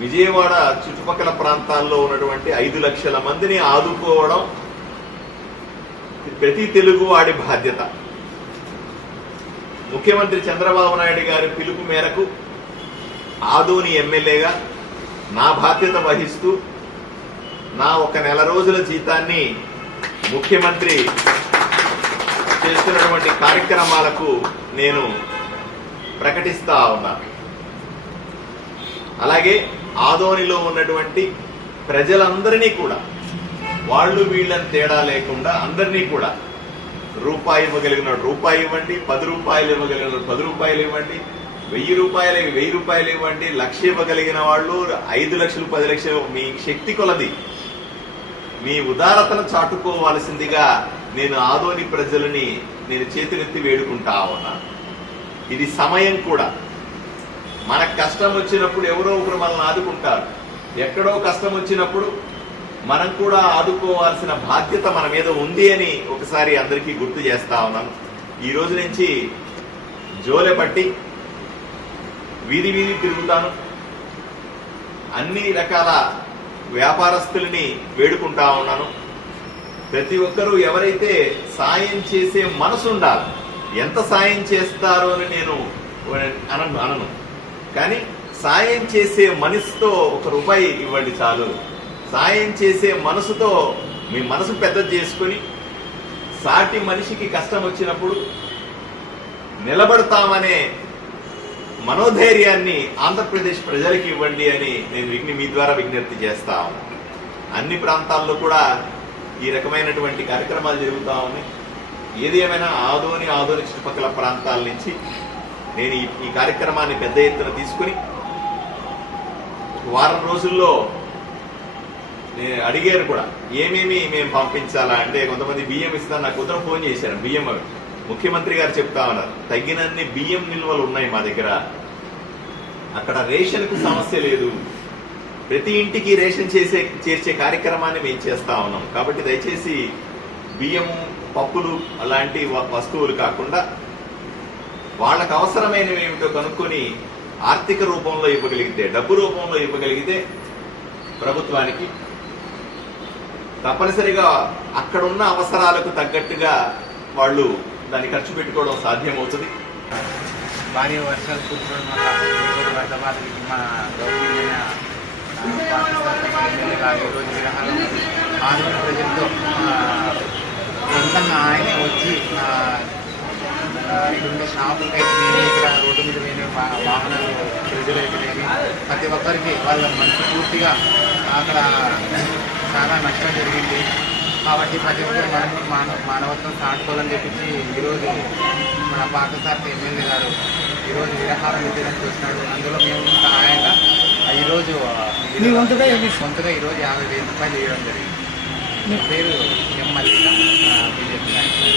విజయవాడ చుట్టుపక్కల ప్రాంతాల్లో ఉన్నటువంటి ఐదు లక్షల మందిని ఆదుకోవడం ప్రతి తెలుగు వాడి బాధ్యత. ముఖ్యమంత్రి చంద్రబాబు నాయుడు గారి పిలుపు మేరకు ఆదోని ఎమ్మెల్యేగా నా బాధ్యత వహిస్తూ నా ఒక నెల రోజుల జీతాన్ని ముఖ్యమంత్రి చేస్తున్నటువంటి కార్యక్రమాలకు నేను ప్రకటిస్తా ఉన్నాను అలాగే ఆదోనిలో ఉన్నటువంటి ప్రజలందరినీ కూడా వాళ్ళు వీళ్ళని తేడా లేకుండా అందరినీ కూడా రూపాయి ఇవ్వగలిగిన రూపాయి ఇవ్వండి పది రూపాయలు ఇవ్వగలిగిన పది రూపాయలు ఇవ్వండి వెయ్యి రూపాయలు వెయ్యి రూపాయలు ఇవ్వండి లక్ష ఇవ్వగలిగిన వాళ్ళు ఐదు లక్షలు పది లక్షలు మీ శక్తి కొలది. మీ ఉదారతను చాటుకోవాల్సిందిగా నేను ఆదోని ప్రజలని నేను చేతులెత్తి వేడుకుంటా ఉన్నాను. ఇది సమయం కూడా. మనకు కష్టం వచ్చినప్పుడు ఎవరో ఒకరు మనల్ని ఆదుకుంటారు. ఎక్కడో కష్టం వచ్చినప్పుడు మనం కూడా ఆదుకోవాల్సిన బాధ్యత మన మీద ఉంది అని ఒకసారి అందరికీ గుర్తు చేస్తా ఉన్నాను. ఈ రోజు నుంచి జోలె పట్టి వీధి వీధి తిరుగుతాను. అన్ని రకాల వ్యాపారస్తుల్ని వేడుకుంటా ఉన్నాను. ప్రతి ఒక్కరూ ఎవరైతే సాయం చేసే మనసు ఉండాలి ఎంత సాయం చేస్తారో అని నేను అనను అనను. కానీ సాయం చేసే మనసుతో ఒక రూపాయి ఇవ్వండి చాలు. సాయం చేసే మనసుతో మీ మనసు పెద్ద చేసుకొని సాటి మనిషికి కష్టం వచ్చినప్పుడు నిలబడతామనే మనోధైర్యాన్ని ఆంధ్రప్రదేశ్ ప్రజలకు ఇవ్వండి అని నేను విజ్ఞ మీ ద్వారా విజ్ఞప్తి చేస్తాం అన్ని ప్రాంతాల్లో కూడా ఈ రకమైనటువంటి కార్యక్రమాలు జరుగుతా ఉన్నాయి. ఏది ఏమైనా ఆదోని ఆదోని చుట్టుపక్కల ప్రాంతాల నుంచి నేను ఈ- కార్యక్రమాన్ని పెద్ద ఎత్తున తీసుకుని వారం రోజుల్లో నేను అడిగారు కూడా ఏమేమి మేము పంపించాలా? అంటే కొంతమంది బియ్యం ఇస్తాను నాకు ఉత్తరం ఫోన్ చేశారు బియ్యం అవి. ముఖ్యమంత్రి గారు చెప్తా ఉన్నారు తగినన్ని బియ్యం నిల్వలు ఉన్నాయి మా దగ్గర. అక్కడ రేషన్కు సమస్య లేదు. ప్రతి ఇంటికి రేషన్ చేసే చేర్చే కార్యక్రమాన్ని మేము చేస్తా ఉన్నాం. కాబట్టి దయచేసి బియ్యము పప్పులు అలాంటి వ- వస్తువులు కాకుండా వాళ్ళకు అవసరమైనవి ఏమిటో కనుక్కొని ఆర్థిక రూపంలో ఇవ్వగలిగితే డబ్బు రూపంలో ఇవ్వగలిగితే ప్రభుత్వానికి తప్పనిసరిగా అక్కడున్న అవసరాలకు తగ్గట్టుగా వాళ్ళు దాన్ని ఖర్చు పెట్టుకోవడం సాధ్యమవుతుంది. భారీ వర్షాలు కురవడం వల్ల మన గౌరవమైన ఈరోజు విగ్రహాలు ఆంధ్ర ప్రజలతో సొంతంగా ఆయనే వచ్చి ఆ, ఇక్కడుండే షాపులకి అయితేనేమి ఇక్కడ రోడ్డు మీద వా- వాహనాలు ప్రజలు అయితేనేమి ప్రతి ఒక్కరికి వాళ్ళ మనసు పూర్తిగా అక్కడ చాలా నష్టం జరిగింది. కాబట్టి ప్రతి ఒక్కరు మనం మానవ మానవత్వం సాటుకోవాలని చెప్పేసి ఈరోజు మన పాకిస్తాన్ ఎమ్మెల్యే గారు ఈరోజు విరహారం విద్యను చూస్తున్నాడు అందులో మేము సహాయంగా ఈరోజు సొంతగా ఈరోజు యాభై వేల రూపాయలు ఇవ్వడం జరిగింది. పేరు ఎం మల్లిక బీజేపీ నాయకులు